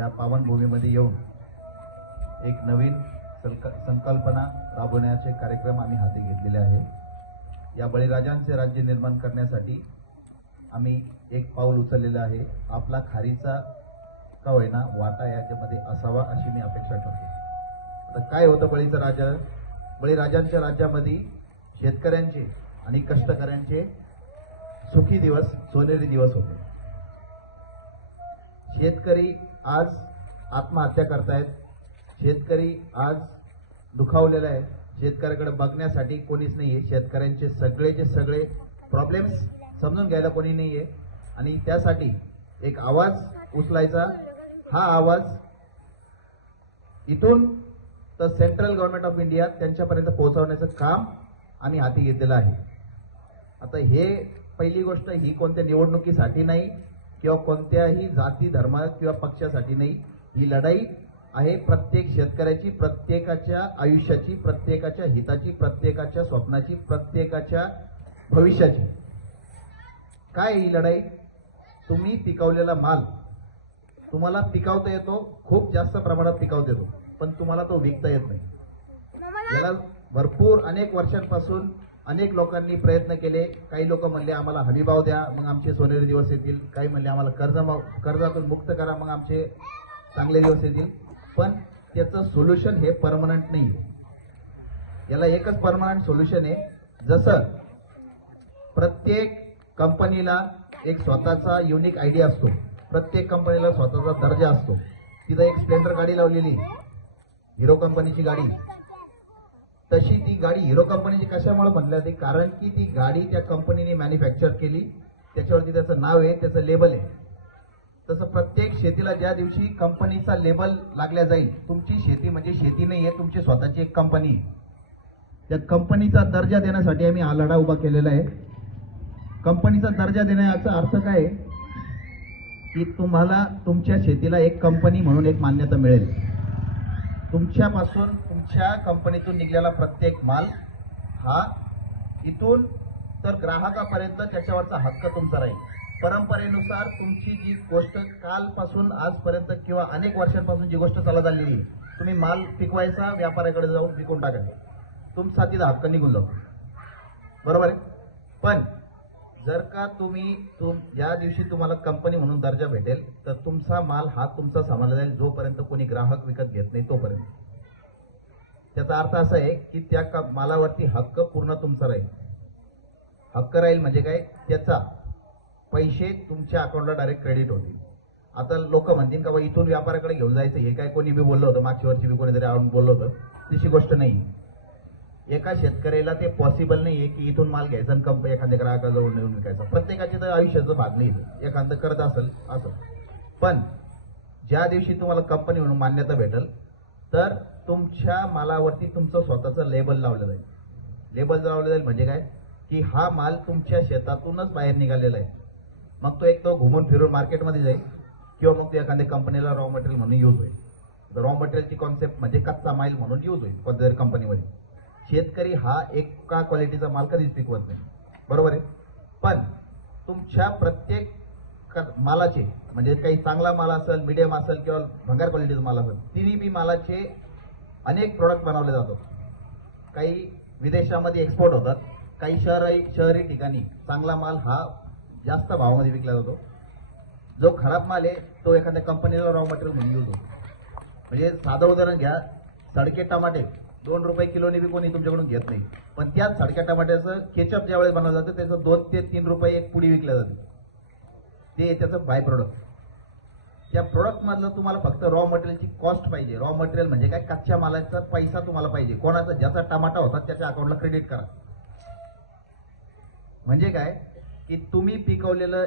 या पावनभूमीमध्ये येऊन एक नवीन संक संकल्पना राबवण्याचे कार्यक्रम आम्ही हाती घेतलेले आहे. या बळीराजांचे राज्य निर्माण करण्यासाठी आम्ही एक पाऊल उचललेलं आहे. आपला खारीचा का होईना वाटा याच्यामध्ये असावा अशी मी अपेक्षा ठेवते. आता काय होतं बळीचं राजा बळीराजांच्या राज्यामध्ये शेतकऱ्यांचे आणि कष्टकऱ्यांचे सुखी दिवस सोनेरी दिवस होते. शेतकरी आज आत्महत्या करतायत. शेतकरी आज दुखावलेला आहे. शेतकऱ्याकडे बघण्यासाठी कोणीच नाही आहे शेतकऱ्यांचे सगळे जे सगळे प्रॉब्लेम्स समजून घ्यायला कोणी नाही आहे आणि त्यासाठी एक आवाज उचलायचा. हा आवाज इथून तर सेंट्रल गव्हर्नमेंट ऑफ इंडिया त्यांच्यापर्यंत पोहोचवण्याचं काम आम्ही हाती घेतलेलं आहे. आता हे पहिली गोष्ट ही कोणत्या निवडणुकीसाठी नाही किंवा कोणत्याही जाती धर्म किंवा पक्षासाठी नाही. ही लढाई आहे प्रत्येक शेतकऱ्याची प्रत्येकाच्या आयुष्याची प्रत्येकाच्या हिताची प्रत्येकाच्या स्वप्नाची प्रत्येकाच्या भविष्याची. काय ही लढाई? तुम्ही पिकवलेला माल. तुम्हाला पिकावता येतो खूप जास्त प्रमाणात पिकावता येतो पण तुम्हाला तो विकता येत नाही. याला भरपूर अनेक वर्षांपासून अनेक लोकांनी प्रयत्न केले. काही लोक म्हणले आम्हाला हमीभाव द्या मग आमचे सोनेरी दिवस येतील. काही म्हणले आम्हाला कर्ज कर्जातून मुक्त करा मग आमचे चांगले दिवस येतील. पण त्याचं सोल्युशन हे परमनंट नाही याला एकच परमनंट सोल्युशन आहे. जसं प्रत्येक कंपनीला एक स्वतःचा युनिक आयडिया असतो. प्रत्येक कंपनीला स्वतःचा दर्जा असतो. तिथं एक स्प्लेंडर गाडी लावलेली हिरो कंपनीची गाडी. तशी ती गाडी हिरो कंपनीची कशामुळे म्हटलं जाते कारण की ती गाडी त्या कंपनीने मॅन्युफॅक्चर केली. त्याच्यावरती त्याचं नाव आहे त्याचं लेबल आहे. तसं प्रत्येक शेतीला ज्या दिवशी कंपनीचा लेबल लागल्या जाईल तुमची शेती म्हणजे शेती नाही आहे तुमची स्वतःची एक कंपनी आहे. त्या कंपनीचा दर्जा देण्यासाठी आम्ही हा लढा उभा केलेला आहे. कंपनीचा दर्जा देण्याचा अर्थ काय की तुम्हाला तुमच्या शेतीला एक कंपनी म्हणून एक मान्यता मिळेल. तुमच्यापासून तुमच्या कंपनीतून निघलेला प्रत्येक माल हा इथून तर ग्राहकापर्यंत त्याच्यावरचा हक्क तुमचा राहील. परंपरेनुसार तुमची जी गोष्ट कालपासून आजपर्यंत किंवा अनेक वर्षांपासून जी गोष्ट चालत आलेली आहे तुम्ही माल पिकवायचा व्यापाऱ्याकडे जाऊन विकून टाकायचा तुमचा तिथं हक्क निघून जाऊ बरोबर आहे? पण जर का तुम्ही तुम ज्या दिवशी तुम्हाला कंपनी म्हणून दर्जा भेटेल तर तुमचा माल हा तुमचा समजला जाईल जोपर्यंत कोणी ग्राहक विकत घेत नाही तोपर्यंत. त्याचा अर्थ असा आहे की त्या मालावरती हक्क पूर्ण तुमचा राहील. हक्क राहील म्हणजे काय? त्याचा पैसे तुमच्या अकाउंटला डायरेक्ट क्रेडिट होतील. आता लोक म्हणतील का बा इथून व्यापाराकडे घेऊन जायचं हे काय कोणी बी बोललं होतं मागच्या वर्षी बी कोणीतरी आणून बोललं होतं. तशी गोष्ट नाही एका शेतकऱ्याला ते पॉसिबल नाहीये की इथून माल घ्यायचा आणि कंप एखाद्या ग्राहकाजवळ नेऊन विकायचा. प्रत्येकाचे तर आयुष्याचं भाग नाही एखादं करत असेल असं. पण ज्या दिवशी तुम्हाला कंपनी म्हणून मान्यता भेटेल तर तुमच्या मालावरती तुमचं स्वतःचं लेबल लावलं जाईल लेबल लावलं जाईल म्हणजे काय? की हा माल तुमच्या शेतातूनच बाहेर निघालेला आहे. मग तो एक तो घुमून फिरून मार्केटमध्ये जाईल किंवा मग तो एखाद्या कंपनीला रॉ मटेरियल म्हणून यूज होईल. रॉ मटेरियलची कॉन्सेप्ट म्हणजे कच्चा माल म्हणून यूज होईल. कोणत्या कंपनीमध्ये शेतकरी हा एका क्वालिटीचा माल कधीच पिकवत नाही. बरोबर आहे? पण तुमच्या प्रत्येक मालाचे म्हणजे काही चांगला माल असेल मिडियम असेल किंवा भंगार क्वालिटीचा माल असेल तिन्ही बी मालाचे अनेक प्रोडक्ट बनवले जातात. काही विदेशामध्ये एक्सपोर्ट होतात काही शहरी शहरी ठिकाणी चांगला माल हा जास्त भावामध्ये विकला जातो. जो खराब माल आहे तो एखाद्या कंपनीला रॉ मटेरियल म्हणून यूज होतो. म्हणजे साधं उदाहरण घ्या सडके टमाटे. दोन रुपये किलोने बी कोणी तुमच्याकडून घेत नाही. पण त्याच सडक्या टमाट्याचं केचप ज्यावेळेस बनवलं जातं त्याचं दोन ते तीन रुपये एक पुडी विकल्या जाते. ते त्याचं बाय प्रोडक्ट त्या प्रोडक्ट मधलं तुम्हाला फक्त रॉ मटेरियलची कॉस्ट पाहिजे. रॉ मटेरियल म्हणजे काय? कच्च्या मालाचा पैसा तुम्हाला पाहिजे. कोणाचा ज्याचा टमाटा होता त्याच्या अकाउंटला क्रेडिट करा. म्हणजे काय? की तुम्ही पिकवलेलं